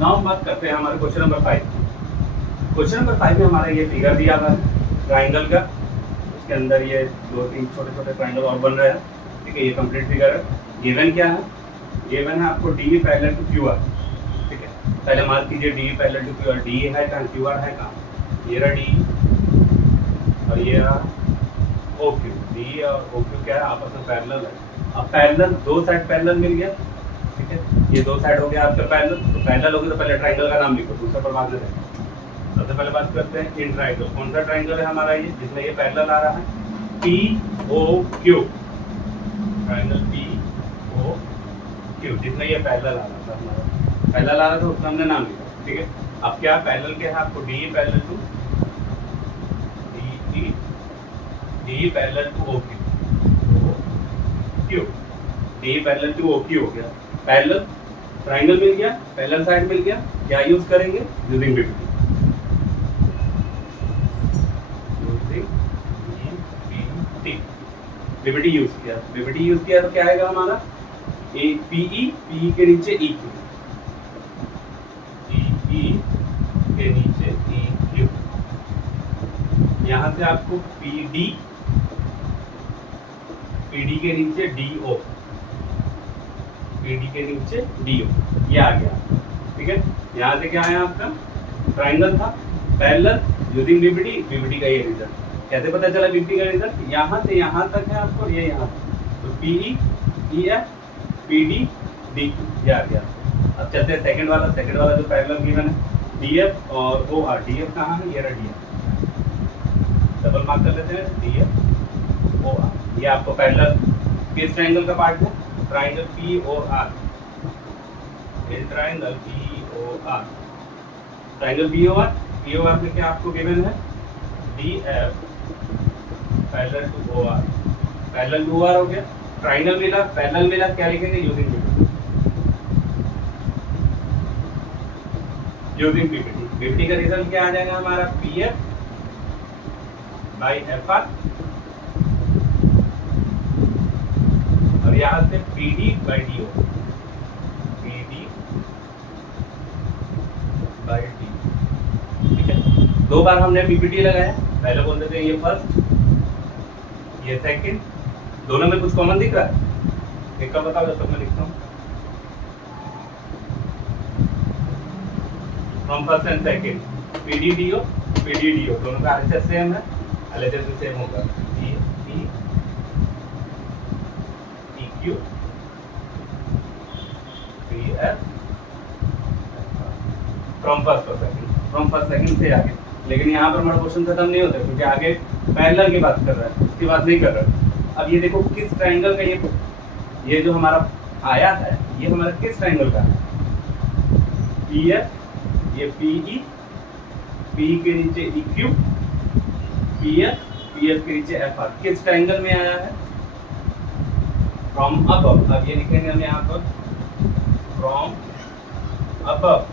Now हम बात करते हैं हमारे क्वेश्चन नंबर 5। क्वेश्चन नंबर 5 में हमारा ये फिगर दिया हुआ है ट्राइंगल का, उसके अंदर ये 2-3 छोटे छोटे ट्राइंगल और बन रहे हैं। ठीक है, ये कंप्लीट फिगर है। गिवन क्या है? गिवन है आपको D parallel to Q R. ठीक है, पहले मार्क कीजिए D parallel to Q R. D है कहाँ, क्यू आर है कहाँ? ये रहा डी और ये रहा ओ क्यू। डी और ओ क्यू क्या है, आपस में पैरेलल है। अब पैरेलल, दो साइड पैरेलल मिल गया। ठीक है, ये दो साइड हो गया आपका पैरेलल। तो पैरेलल हो गया तो पहले ट्राइंगल का नाम लिखो, दूसरा पर बाद में देखो। सबसे पहले बात करते हैं इन ट्राइंगल। कौन सा ट्राइंगल है हमारा ये, जिसमें ये पैरेलल आ रहा है? P O Q. Triangle P O Q, जिसमें ये पैरेलल आ रहा था हमारा। पैरेलल आ रहा था उसका हमने नाम लिखा। ठीक है, अब क्या पैरेलल क्या है आपको? D parallel to D parallel to O Q. D parallel to O Q हो गया। पैरेलल ट्राइंगल मिल गया, पैरेलल साइड मिल गया। क्या यूज करेंगे? Using BPT. बीपीटी यूज किया। बीपीटी यूज किया तो क्या आएगा हमारा? ए पीई के नीचे ई क्यू, पीई के नीचे ई क्यू। यहाँ से आपको पीडी के नीचे डीओ, पीडी के नीचे डीओ, ये आ गया। ठीक है, यहाँ से क्या आया आपका? ट्राइंगल था, पैरेलल, यूजिंग बीपीटी। बीपीटी का ये रिजल्ट कैसे पता चला? बीपीटी का रिजल्ट यहाँ से यहाँ तक है आपको, ये यहाँ तो PE E F PD D Q, ये आ गया। अब चलते हैं सेकंड वाला। सेकंड वाला जो पैरेलल गिवन है डीएफ और ओ आर। डीएफ कहाँ है? ये रहा डीएफ, डबल मार्क कर लेते हैं। डीएफ ओ आर, ये आपको पैरेलल किस ट्राइंगल का पार्ट है? Triangle P O R. ये triangle P O R, triangle P O R. P O R में क्या आपको गिवन है? D F parallel to O R. Parallel to O R हो गया। ट्राइंगल मिला, पैरेलल मिला, क्या लिखेंगे? Using BPT. Using BPT. BPT का रिजल्ट क्या आ जाएगा हमारा? P F by F R और यहाँ से PD by D O, PD by D. ठीक है, दो बार हमने पीपीटी लगाया। पहले बोल देते हैं ये फर्स्ट, ये सेकंड। दोनों में कुछ कॉमन दिख रहा है? एक का बताओ जब तक मैं लिखता हूँ। From first and second PD DO, दोनों का आरएचएस सेम है, एलएचएस भी सेम होगा। E Q P F from first और सेकंड, फ्रॉम फर्स्ट सेकंड से आगे। लेकिन यहाँ पर हमारा क्वेश्चन खत्म नहीं होता क्योंकि आगे पैरेलल की बात कर रहा है, उसकी बात नहीं कर रहा है। अब ये देखो किस ट्राइंगल का ये जो हमारा आया है, ये हमारा किस ट्राइंगल का है? पी एफ, ये पीई, पी के नीचे ई क्यू, पी एफ के नीचे एफ आर। किस ट्राइंगल में आया है? From above. अब ये लिखेंगे हम यहाँ पर फ्रॉम अबव।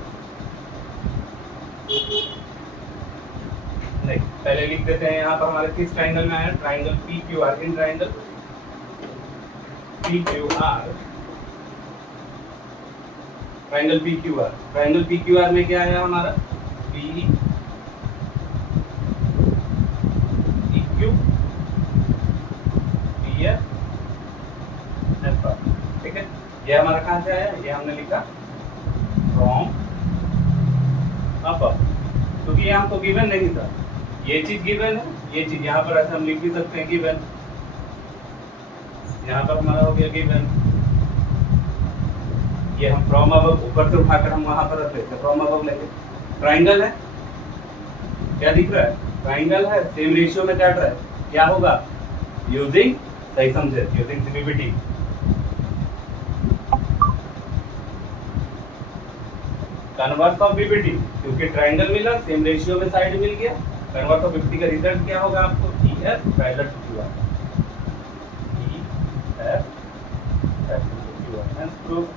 नहीं, पहले लिख देते हैं यहाँ पर हमारे किस ट्राइंगल में आया? Triangle P Q R. In triangle P Q R, triangle P Q R. Triangle P Q R में क्या आया हमारा? P E Q P F R. ठीक है, ये हमारा कहाँ से आया? ये हमने लिखा फ्रॉम अबव, क्योंकि ये हमको गिवन नहीं था। ये चीज गिवन है, ये चीज यहाँ पर ऐसे हम लिख भी सकते हैं गिवन। यहाँ पर हमारा हो गया गिवन। ये हम फ्रॉम अबव ऊपर से उठाकर हम वहां पर रख लेते हैं, फ्रॉम अबव लेंगे। ट्राइंगल है, क्या दिख रहा है? ट्राइंगल है, सेम रेशियो में काट रहा है। क्या होगा? यूजिंग, सही समझे, using CBBT. Converse of BPT, क्योंकि ट्राइंगल मिला, सेम रेशियो में साइड मिल गया। कन्वर्स ऑफ बीपीटी का रिजल्ट क्या होगा आपको? E F parallel to Q R, E F parallel to Q R. Hence proof.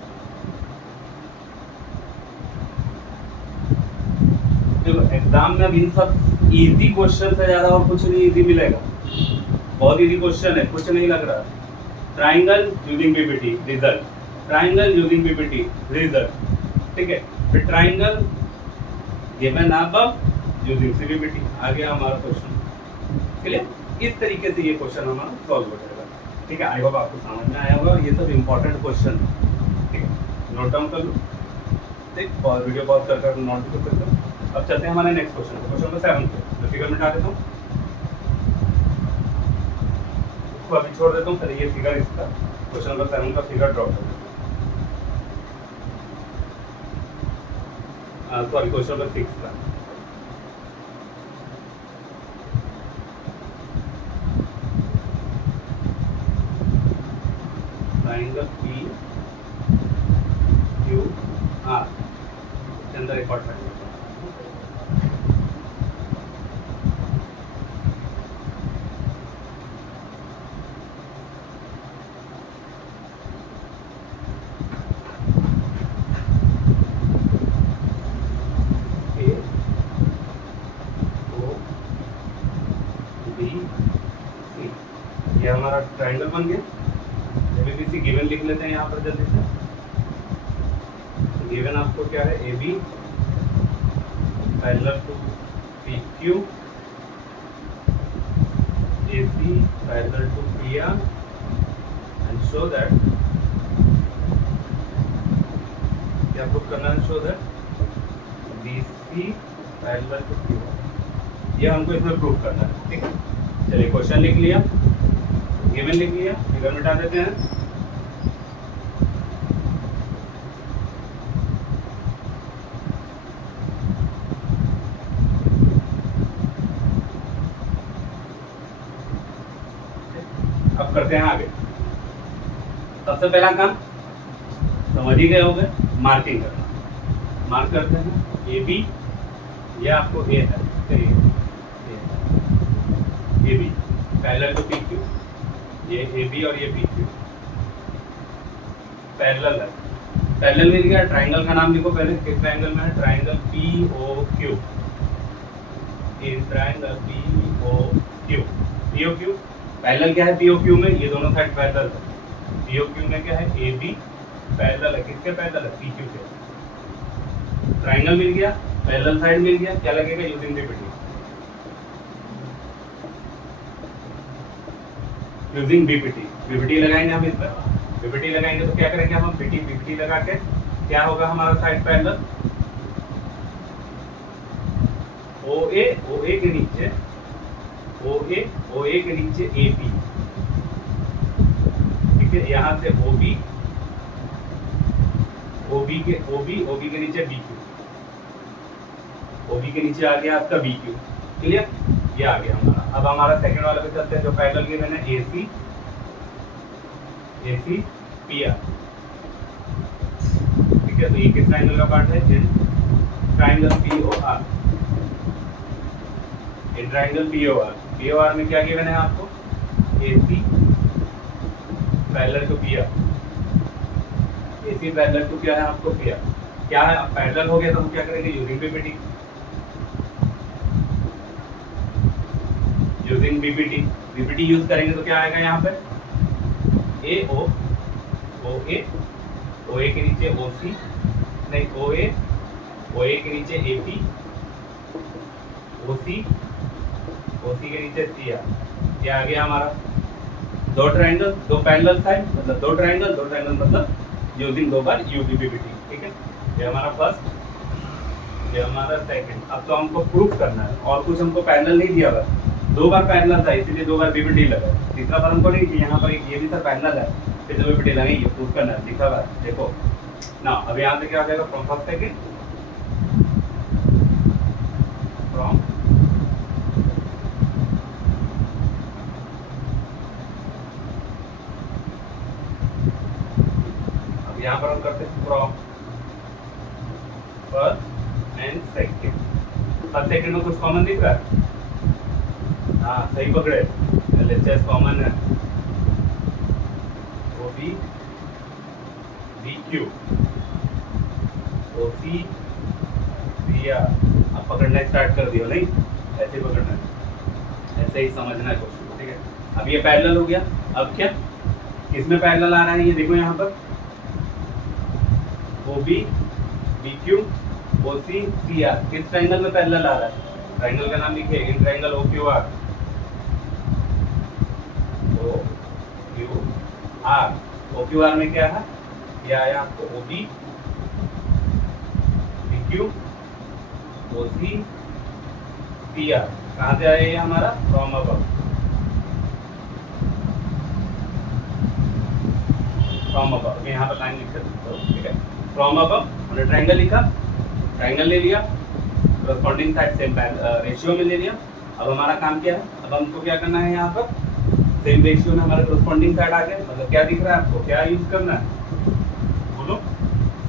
देखो एग्जाम में अब इन सब इजी क्वेश्चन से ज्यादा और कुछ नहीं इजी मिलेगा। बहुत इजी क्वेश्चन है, कुछ नहीं लग रहा। Triangle using BPT result, triangle using BPT result. ठीक है। फिर ट्राइंगल गिवन अबव यूजिंग सीवीपीटी, आ गया हमारा क्वेश्चन। क्लियर? इस तरीके से ये क्वेश्चन हमारा सॉल्व हो जाएगा। ठीक है, आई होप आपको समझ में आया होगा। ये सब इंपॉर्टेंट क्वेश्चन है, ठीक है, नोट डाउन कर लो, ठीक, और वीडियो पॉज कर नोट कर सकते हो। अब चलते हैं हमारे नेक्स्ट क्वेश्चन, क्वेश्चन नंबर 7 पे। मैं फिगर मिटा देता हूँ, इसको अभी छोड़ देता हूँ, पहले ये फिगर इसका क्वेश्चन नंबर 7 का फिगर ड्रॉ कर देता हूँ। सॉरी, क्वेश्चन नंबर 6 का। ट्राइंगल पी क्यू आर के अंदर एक और ट्राइंगल, ये हमारा ट्राइंगल बन गया। एबीसी गिवन लिख लेते हैं यहाँ पर जल्दी से। गिवन आपको क्या है, A B parallel to P Q, A C parallel to P R, and show that, क्या प्रूव करना है, show that B C parallel to Q R. ये हमको इसमें प्रूव करना है, ठीक है। चलिए, क्वेश्चन लिख लिया, गिवन लिख लिया, फिगर मिटा देते हैं। अब करते हैं आगे। सबसे पहला काम समझ ही गए होंगे, मार्किंग करना। मार्क करते हैं ए बी, ये आपको ए है, A B parallel to P Q, ये ए बी और ये पी क्यू पैरेलल है। पैरेलल मिल गया, ट्राइंगल का नाम लिखो पहले, किस ट्राइंगल में है, triangle P O Q, triangle P O Q. P O Q parallel क्या है, पी ओ क्यू में ये दोनों साइड पैरेलल है। पी ओ क्यू में क्या है, ए बी पैरेलल है, किसके पैरेलल है, पी क्यू के। ट्राइंगल मिल गया, पैरेलल साइड मिल गया, क्या लगेगा, using BPT, using BPT. BPT लगाएंगे हम इस पर, बीपीटी लगाएंगे तो क्या करेंगे हम, बीपीटी लगा के क्या होगा हमारा साइड पैरेलल, ओ ए के नीचे ओ ए के नीचे ए पी, ठीक है। यहाँ से ओ बी के नीचे बी क्यू, ओ बी के नीचे आ गया आपका बी क्यू। क्लियर? ये आ गया हमारा। अब हमारा सेकंड वाला पे चलते हैं, जो पैरेलल गिवन है, ए सी पी आर, ठीक है। तो ये किस ट्राइंगल का पार्ट है, triangle P O R, triangle P O R में क्या गिवन है आपको, A C parallel to P R, A C parallel to क्या है आपको, पी आर। क्या है, अब पैरेलल हो गया तो हम क्या करेंगे, using BPT, using BPT use करेंगे तो क्या आएगा यहाँ पे, ए ओ ए के नीचे ओ सी, नहीं ओ ए के नीचे ए पी, ओ सी के नीचे सी आर। ये आ गया हमारा दो ट्राइंगल, दो पैरेलल साइड, मतलब दो ट्राइंगल मतलब यूजिंग दो बार यूवी बीपीटी, ठीक है। ये हमारा फर्स्ट, ये हमारा सेकंड। अब तो हमको प्रूफ करना है, और कुछ हमको पैरेलल नहीं दिया हुआ, दो बार पैरेलल था इसीलिए दो बार बीपीटी लगा। तीसरा बार हमको नहीं कि यहाँ पर ये भी सर पैरेलल है, फिर दो बीपीटी लगेगी, प्रूफ करना है, लिखा हुआ है, देखो ना। अब यहाँ से क्या हो जाएगा, फ्रॉम फर्स्ट सेकंड, फ्रॉम यहाँ पर हम करते हैं from first and second. First second में कुछ कॉमन दिख रहा है, हाँ सही पकड़े, एलएचएस कॉमन है, O B Q, O C R. अब पकड़ना स्टार्ट कर दियो, नहीं ऐसे ही पकड़ना है, ऐसे ही समझना है क्वेश्चन को, ठीक है। अब ये पैरेलल हो गया। अब क्या, किसमें पैरेलल आ रहा है, ये देखो यहाँ पर O B B Q O C C R किस ट्राइंगल में पैरेलल आ रहा है? ट्राइंगल का नाम लिखिए, in triangle O Q R, O Q R. O Q R में क्या है? ये आया आपको O B, B Q O C C R. कहाँ से आया ये हमारा? From above, from above. यहाँ पर लाइन लिख सकते हो, ठीक है। फ्रॉम अबव हमने ट्राइंगल लिखा, ट्राइंगल ले लिया, करस्पॉन्डिंग साइड सेम रेशियो में ले लिया। अब हमारा काम क्या है? अब हमको क्या करना है? यहाँ पर सेम रेशियो में हमारे करस्पॉन्डिंग साइड आ गए। मतलब क्या दिख रहा है आपको? क्या यूज करना है? बोलो,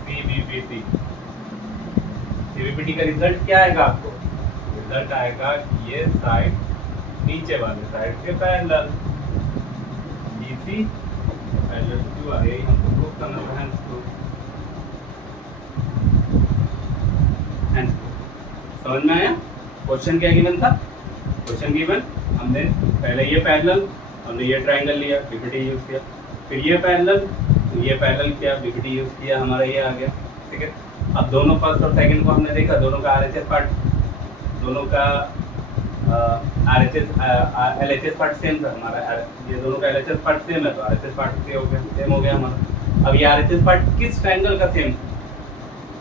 सीवीपीटी। सीवीपीटी का रिजल्ट क्या आएगा आपको? रिजल्ट आएगा कि ये साइड नीचे वाले साइड के parallel, BC parallel to R. यही हमको प्रूफ करना है, हैंस प्रूफ, हैंस प्रूफ। समझ में आया? क्वेश्चन क्या गिवन था? क्वेश्चन गिवन हमने पहले ये पैरेलल, हमने ये ट्राइंगल लिया, बीपीटी यूज किया, फिर ये पैरेलल किया, बीपीटी यूज किया, हमारा ये आ गया, ठीक है। अब दोनों फर्स्ट और सेकंड को हमने देखा, दोनों का आरएचएस पार्ट, दोनों का एलएचएस पार्ट सेम था हमारा। ये दोनों का एलएचएस पार्ट सेम है, तो आरएचएस पार्ट सेम हो गया हमारा। अब ये आरएचएस पार्ट किस ट्राइंगल का सेम?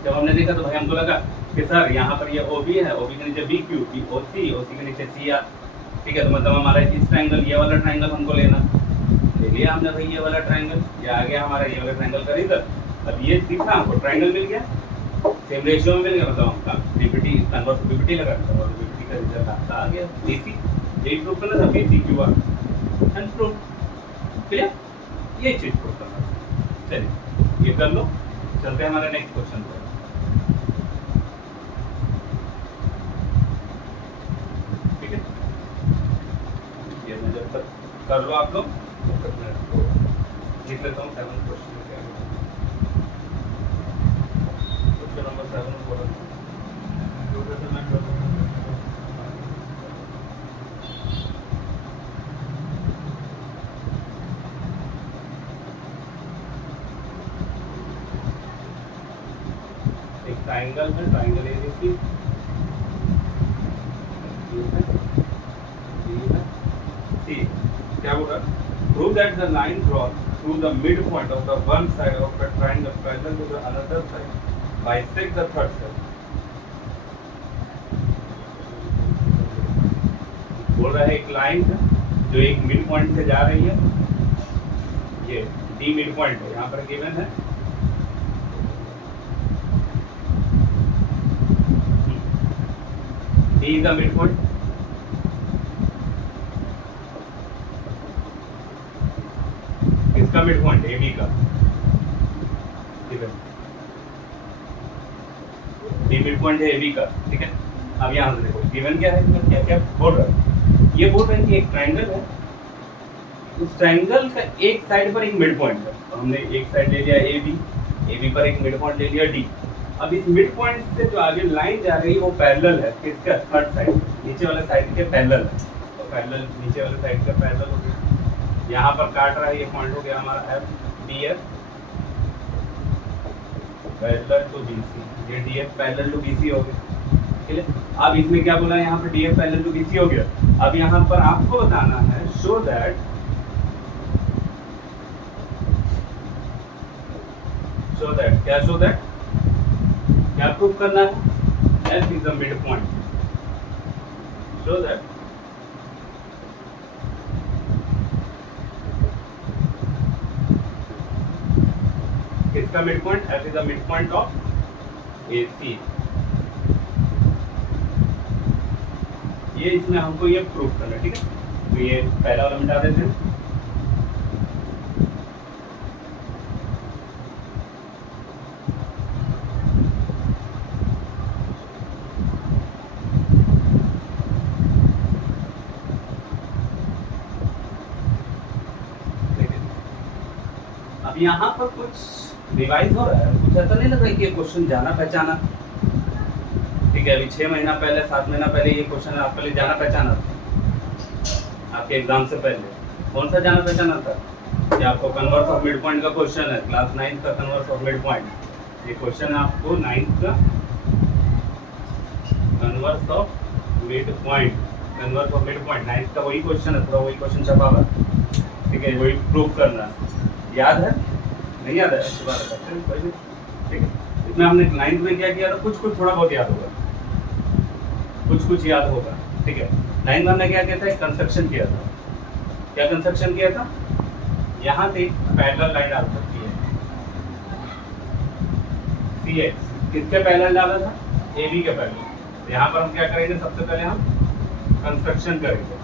जब हमने देखा तो भाई हमको लगा कि सर यहाँ पर ये ओबी है, ओबी के नीचे बी क्यू, बी ओ सी, ओ सी के नीचे सी आर, ठीक है। तो मतलब हमारा इस ट्राइंगल, ये वाला ट्राइंगल हमको लेना, ले लिया हमने भाई ये वाला ट्राइंगल, ये आ गया हमारा ये वाला ट्राइंगल का रिजल्ट। अब ये दिखा हमको, ट्राइंगल मिल गया, सेम रेशियो में मिल गया, मतलब हमका बीपीटी कन्वर्ट बीपीटी लगा और बीपीटी का रिजल्ट आपका आ गया बीसी। यही प्रूफ करना था, BC Q R and proof, clear? यही चीज प्रूफ करना था। चलिए ये कर लो, चलते हैं हमारे नेक्स्ट क्वेश्चन पर। ठीक है, ये मैं जब तक कर लो आप लोग, तब तक मैं लिख लेता हूँ 7 क्वेश्चन में क्या है। क्वेश्चन नंबर 7 बोला एक ट्राइंगल है, ट्राइंगल एबीसी, क्या बोल रहा है? Prove that the line drawn through the midpoint of the one side of a triangle parallel to the another side bisect the third side. बोल रहा है एक लाइन है जो एक मिड पॉइंट से जा रही है, ये डी मिड पॉइंट है, यहाँ पर गिवन है। D is the mid point, इसका मिड पॉइंट ए बी का, ठीक है, डी मिड पॉइंट है ए बी का, ठीक है। अब यहाँ से देखो गिवन क्या है, क्या क्या बोल रहा है? ये बोल रहे हैं कि एक ट्राइंगल है, उस ट्राइंगल का एक साइड पर एक मिड पॉइंट है, तो हमने एक साइड ले लिया ए बी पर एक मिड पॉइंट ले लिया डी। अब इस मिड पॉइंट से जो आगे लाइन जा रही है वो पैरेलल है किसका? थर्ड साइड, नीचे वाले साइड के पैरेलल है, तो पैरेलल नीचे वाले साइड का पैरेलल हो गया। यहाँ पर काट रहा है, ये पॉइंट हो गया हमारा F D F parallel to B C, ये D F parallel to B C हो गया, ठीक है। अब इसमें क्या बोला है? यहाँ पर D F parallel to B C हो गया। अब यहाँ पर आपको बताना है शो दैट क्या शो दैट क्या प्रूफ करना है? F is the mid point, show that इसका mid point F is the mid point of A C. ये इसमें हमको ये प्रूफ करना है, ठीक है। तो ये पहला वाला मिटा देते हैं। अब यहाँ पर कुछ रिवाइज हो रहा है, कुछ ऐसा नहीं लग रहा है कि ये क्वेश्चन जाना पहचाना, ठीक है। अभी 6 महीना पहले 7 महीना पहले ये क्वेश्चन आपके लिए जाना पहचाना था, आपके एग्जाम से पहले कौन सा जाना पहचाना था कि आपको कन्वर्स ऑफ मिड पॉइंट का क्वेश्चन है, क्लास 9 का कन्वर्स ऑफ मिड पॉइंट, ये क्वेश्चन आपको 9th का converse of mid point, converse of mid point 9th का वही क्वेश्चन है, पूरा वही क्वेश्चन छपा हुआ, ठीक है, वही प्रूफ करना। याद है? नहीं याद है? अच्छी बात है, कोई नहीं, ठीक है। इसमें हमने 9th में क्या किया था, कुछ कुछ थोड़ा बहुत याद होगा, कुछ कुछ याद होगा, ठीक है। 9th में हमने क्या किया था, कंस्ट्रक्शन किया था। क्या कंस्ट्रक्शन किया था? यहाँ से पैरेलल लाइन डाल सकती है, CX किसके पैरेलल डाला था? AB के पैरेलल। यहाँ पर हम क्या करेंगे, सबसे पहले हम कंस्ट्रक्शन करेंगे।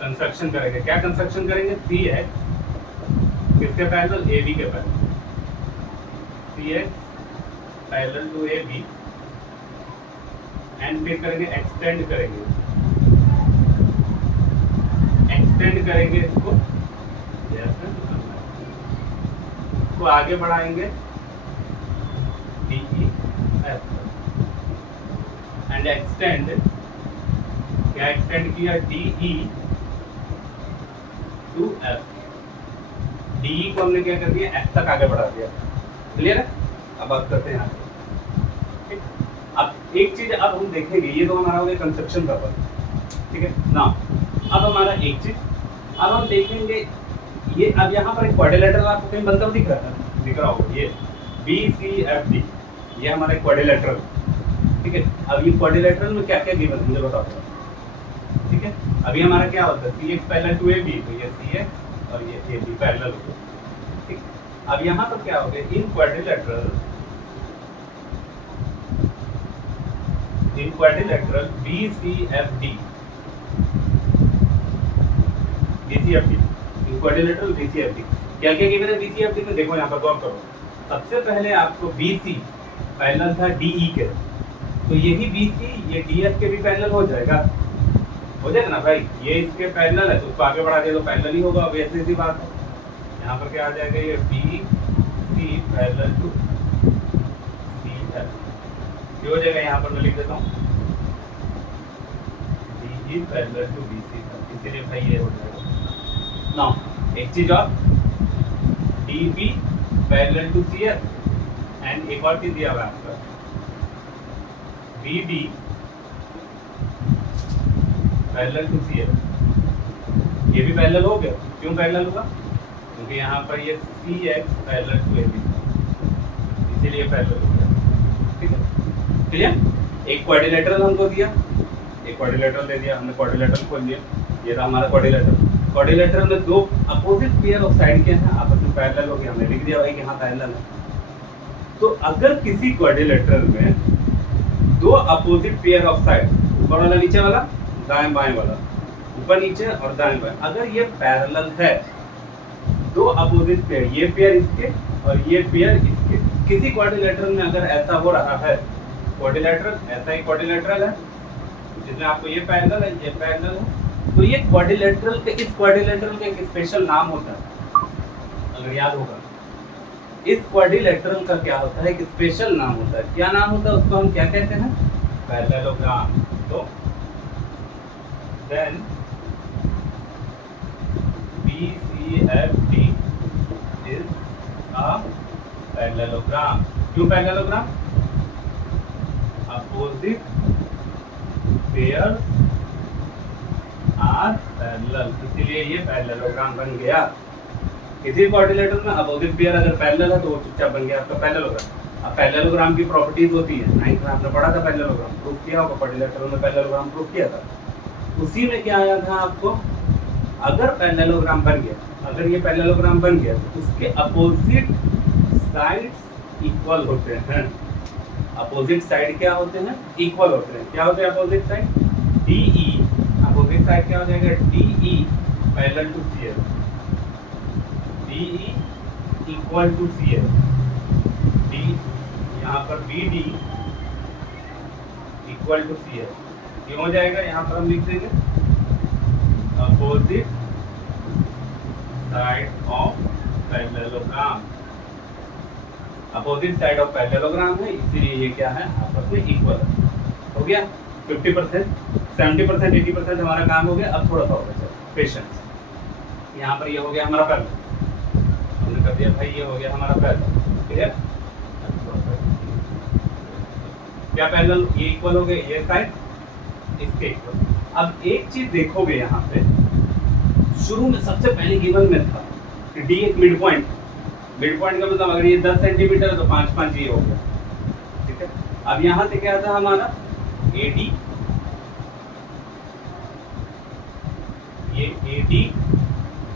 कंस्ट्रक्शन करेंगे, क्या कंस्ट्रक्शन करेंगे? CX किसके पैरेलल? AB के parallel. CX parallel to AB and फिर करेंगे एक्सटेंड करेंगे, एक्सटेंड करेंगे इसको, इसको आगे बढ़ाएंगे DEF एंड एक्सटेंड, क्या एक्सटेंड किया? DE to F। DE को हमने क्या कर दिया? F तक आगे बढ़ा दिया। क्लियर है? अब बात करते हैं आगे। अब एक चीज अब हम देखेंगे, ये तो हमारा हो गया कंस्ट्रक्शन का पार्ट, ठीक है ना। अब हमारा एक चीज अब हम देखेंगे, ये अब यहाँ पर एक क्वाड्रिलेटरल आपको कहीं बनता हुआ दिख रहा होगा, ये BCFD, ये हमारा क्वाड्रिलेटरल, ठीक है। अब ये क्वाड्रिलेटरल में क्या क्या गिवन है मुझे बताओ, ठीक है। अभी हमारा क्या होता है? CX पैरेलल टू AB, तो ये CX और ये AB पैरेलल होगा, ठीक। अब यहाँ पर क्या हो गया? इन क्वाड्रिलेटरल BCFD, क्वाड्रिलेटरल BCFD, क्या क्या गिवन है BCFD में? देखो यहाँ पर गौर करो। सबसे पहले आपको BC पैरेलल था DE के, तो यही BC ये DF के भी पैरेलल हो जाएगा ना भाई। ये इसके पैरेलल है तो उसको आगे बढ़ा दिया तो पैरेलल ही होगा, वैसे सी बात है। यहाँ पर क्या आ जाएगा? ये BC पैरेलल टू DF, ये हो जाएगा। यहाँ पर मैं लिख देता हूँ DE पैरेलल टू BC, इसीलिए भाई ये हो जाएगा ना। एक चीज और, DB parallel to CF and एक और चीज दिया हुआ है आपका BD पैरेलल टू CF, ये भी पैरेलल हो गया। क्यों पैरेलल होगा? क्योंकि यहाँ पर ये CX पैरेलल टू AB, इसीलिए पैरेलल हो गया, ठीक है। क्लियर? एक क्वाड्रिलेटरल हमको दिया, एक क्वाड्रिलेटरल दे दिया, हमने क्वाड्रिलेटरल खोल दिया, ये रहा हमारा क्वाड्रिलेटरल। क्वाड्रिलेटरल में दो अपोजिट पेयर ऑफ साइड के हैं, आपस में पैरेलल हो गया, हमने लिख दिया भाई कि हाँ पैरेलल है। तो अगर किसी क्वाड्रिलेटरल में दो अपोजिट पेयर ऑफ साइड, ऊपर वाला नीचे वाला, दाएं बाएं वाला, ऊपर नीचे और दाएं बाएं, अगर ये पैरेलल है, दो अपोजिट पेयर, ये पेयर इसके और ये पेयर इसके, किसी क्वाड्रिलेटरल में अगर ऐसा हो रहा है, क्वाड्रिलेटरल ऐसा ही क्वाड्रिलेटरल है जिसमें आपको ये पैरेलल है, ये पैरेलल है, तो ये क्वाड्रिलेटरल के, इस क्वाड्रिलेटरल का एक स्पेशल नाम होता है, अगर याद होगा। इस क्वाड्रिलेटरल का क्या होता है? एक स्पेशल नाम होता है। क्या नाम होता है उसको? हम क्या कहते हैं? पैरेललोग्राम। तो then BCFD is a parallelogram. क्यों parallelogram? Opposite pair are parallel, इसीलिए ये पैरेललोग्राम बन गया। किसी क्वाड्रिलेटरल में अपोजिट पेयर अगर पैरेलल है तो वो चुपचाप बन गया आपका पैरेललोग्राम। अब पैरेललोग्राम की प्रॉपर्टीज होती है, 9th में आपने पढ़ा था, पैरेललोग्राम प्रूफ किया होगा, क्वाड्रिलेटरल में पैरेललोग्राम प्रूफ किया था। उसी में क्या आया था आपको? अगर पैरेललोग्राम बन गया, अगर ये पैरेललोग्राम बन गया तो उसके अपोजिट साइड्स इक्वल होते हैं। अपोजिट साइड क्या होते हैं? इक्वल होते हैं। क्या होते हैं opposite side? DE, opposite side क्या हो जाएगा? DE parallel to CF, DE equal to CF, D यहाँ पर BD इक्वल टू CF, ये हो जाएगा। यहाँ पर हम लिख देंगे opposite side of parallelogram, opposite side of parallelogram है, इसीलिए ये क्या है? आपस में इक्वल है। हो गया 50%, 70%, 80% हमारा काम हो गया। अब थोड़ा सा होगा, पेशेंस। यहाँ पर ये हो गया हमारा पैरेलल, हमने कर दिया भाई ये हो गया हमारा पैरेलल, क्लियर। क्या पैरेलल, ये इक्वल हो गए ये साइड इसके इक्वल। अब एक चीज देखोगे यहाँ पे शुरू में सबसे पहले गिवन में था कि डी एक मिड पॉइंट, मिड पॉइंट का मतलब अगर ये 10 सेंटीमीटर है तो 5 5 ये हो गया, ठीक है। अब यहाँ से क्या था हमारा AD, ये AD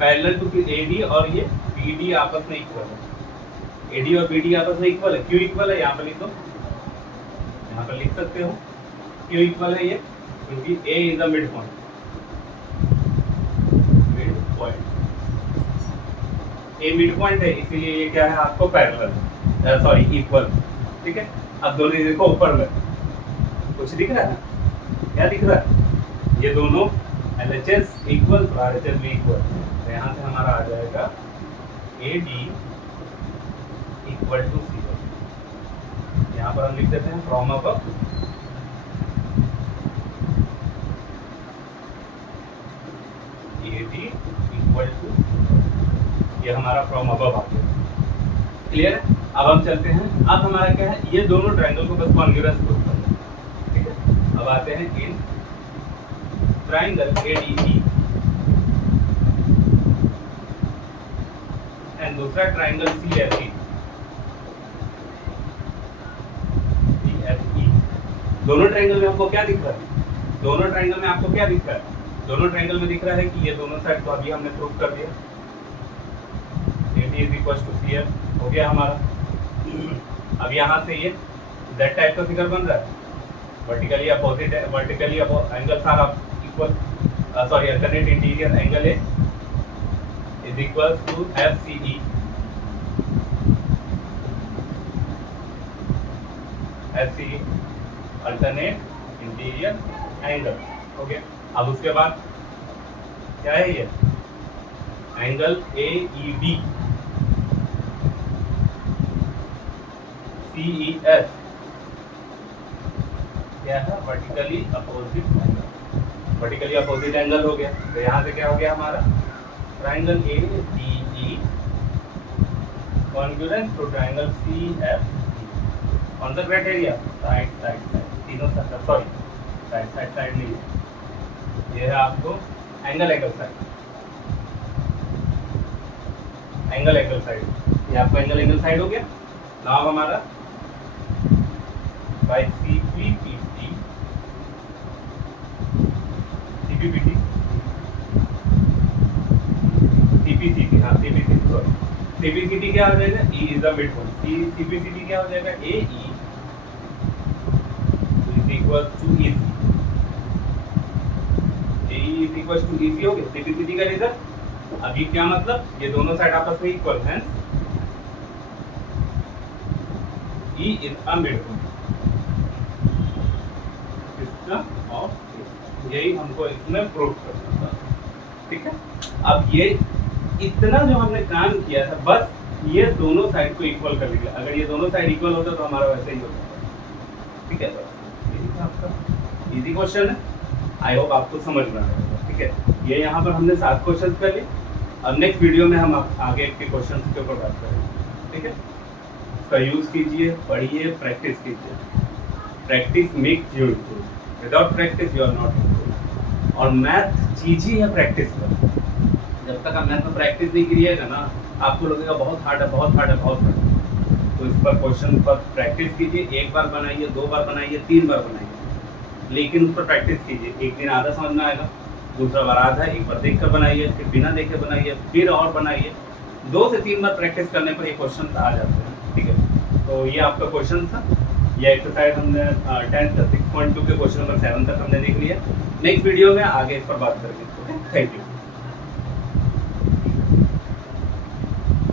पैरेलल टू AD और ये BD आपस में इक्वल है, AD और BD आपस में इक्वल है। क्यों इक्वल है यहाँ पर लिख दो, यहाँ पर लिख सकते हो क्यों इक्वल है ये, क्योंकि A is the mid point, mid point A mid point है, इसीलिए ये क्या है आपको पैरेलल, सॉरी इक्वल, ठीक है। अब दोनों देखो ऊपर में कुछ दिख रहा है, क्या दिख रहा है, ये दोनों LHS इक्वल तो RHS भी इक्वल, तो यहाँ से हमारा आ जाएगा AD इक्वल टू 0। यहाँ पर हम लिख देते हैं from above AD equal to, ये हमारा फ्रॉम अबव आ गया, क्लियर है। अब हम चलते हैं, अब हमारा क्या है, ये दोनों ट्रायंगल को बस कॉन्ग्रुएंस प्रूव करना है, ठीक है। अब आते हैं इन ट्रायंगल ADE एंड दूसरा ट्रायंगल CFE, दोनों ट्रायंगल में आपको क्या दिख रहा है, दोनों ट्रायंगल में आपको क्या दिख रहा है, दोनों ट्रायंगल में दिख रहा है कि ये दोनों साइड तो अभी हमने प्रूव कर दिया, AD is equal to CF हो गया हमारा। अब यहाँ से ये Z टाइप का फिगर बन रहा है, वर्टिकली अपोजिट है, vertically angles are equal, sorry alternate interior angle है is equal to FCE, FCE alternate interior angle हो गया। अब उसके बाद क्या है ये एंगल AEB CEF क्या है, vertically opposite angle, vertically opposite angle हो गया। तो यहाँ से क्या हो गया हमारा triangle ADE congruent to triangle CFE, कौन सा क्राइटेरिया, साइड साइड साइड, तीनों side, sorry side side side नहीं है, ये है आपको angle angle side, angle angle side, ये आपको एंगल एंगल साइड हो गया। नाउ हमारा बाय CPPT, CPPT CPCT, हाँ CPCT, सॉरी CPCT क्या हो जाएगा, E is the mid point, CPCT क्या हो जाएगा, AE is equal to EC, AE is equal to EC हो गया CPCT का रिजल्ट। अभी क्या मतलब, ये दोनों साइड आपस में इक्वल हैं, E is a mid point system of, यही हमको इसमें प्रूव करना था, ठीक है। अब ये इतना जो हमने काम किया था, बस ये दोनों साइड को इक्वल कर लिया, अगर ये दोनों साइड इक्वल होता तो हमारा वैसे ही होता, ठीक है। तो आपका इजी क्वेश्चन है, आई होप आपको समझ में आएगा, ठीक है। ये यहाँ पर हमने 7 क्वेश्चन कर लिए, अब नेक्स्ट वीडियो में हम आगे के क्वेश्चन के ऊपर बात करेंगे, ठीक है। इसका यूज कीजिए, पढ़िए, प्रैक्टिस कीजिए, practice makes you improve, without practice you are not improve. और मैथ चीज ही है प्रैक्टिस पर, जब तक आप मैथ में प्रैक्टिस नहीं करिएगा ना, आपको लगेगा बहुत हार्ड है, बहुत हार्ड है, बहुत हार्ड है। तो इस पर क्वेश्चन पर प्रैक्टिस कीजिए, 1 बार बनाइए, 2 बार बनाइए, 3 बार बनाइए, लेकिन उस पर प्रैक्टिस कीजिए। एक दिन आधा समझ में आएगा, दूसरा बार आधा, एक बार देख कर बनाइए, फिर बिना देखे बनाइए, फिर और बनाइए। 2 से 3 बार प्रैक्टिस करने पर ये क्वेश्चन आ जाते हैं, ठीक है। तो ये आपका क्वेश्चन था, ये एक्सरसाइज हमने 10th 6.2 के क्वेश्चन नंबर 7 तक हमने देख लिया। नेक्स्ट वीडियो में आगे इस पर बात करेंगे, ओके, थैंक यू।